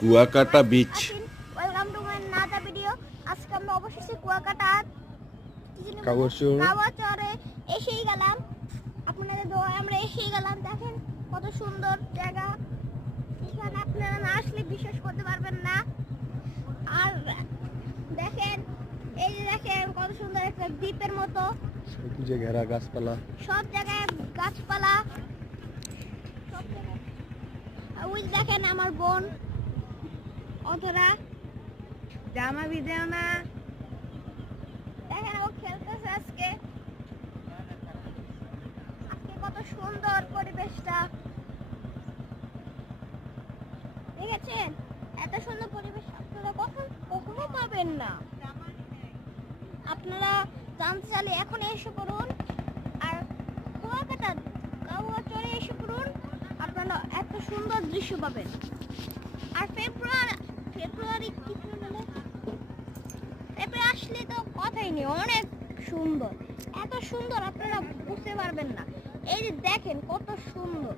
Kuakata beach. Welcome to my Nada video. আজকে আমরা অবশেষে কুয়াকাটা কাওয়াচরে এসেই গেলাম। আপনাদের দোয়ায় আমরা এসেই গেলাম। দেখেন কত সুন্দর জায়গা। এখানে আপনারা না আসলে বিশ্বাস করতে পারবেন না। আর দেখেন এই যে দেখেন কত সুন্দর একটা দ্বীপের মতো, সবুজে ঘেরা গাছপালা, সব জায়গায় গাছপালা, সব জায়গায়। ওই দেখেন আমার বোন অতরা জামা ভিজেও না, দেখেন ও খেলতেছে। আজকে কত সুন্দর পরিবেশটা দেখেছেন। এত সুন্দর পরিবেশ আপনারা কখনো পাবেন না। আপনারা জানতে চাইলে এখন এসে পড়ুন, আর কুয়াকাটা কাওয়াচরে এসে পড়ুন। আপনারা এত সুন্দর দৃশ্য পাবেন। আর ফেব্রুয়ারি আসলে তো কথাই নেই, অনেক সুন্দর, এত সুন্দর আপনারা বুঝতে পারবেন না। এই যে দেখেন কত সুন্দর।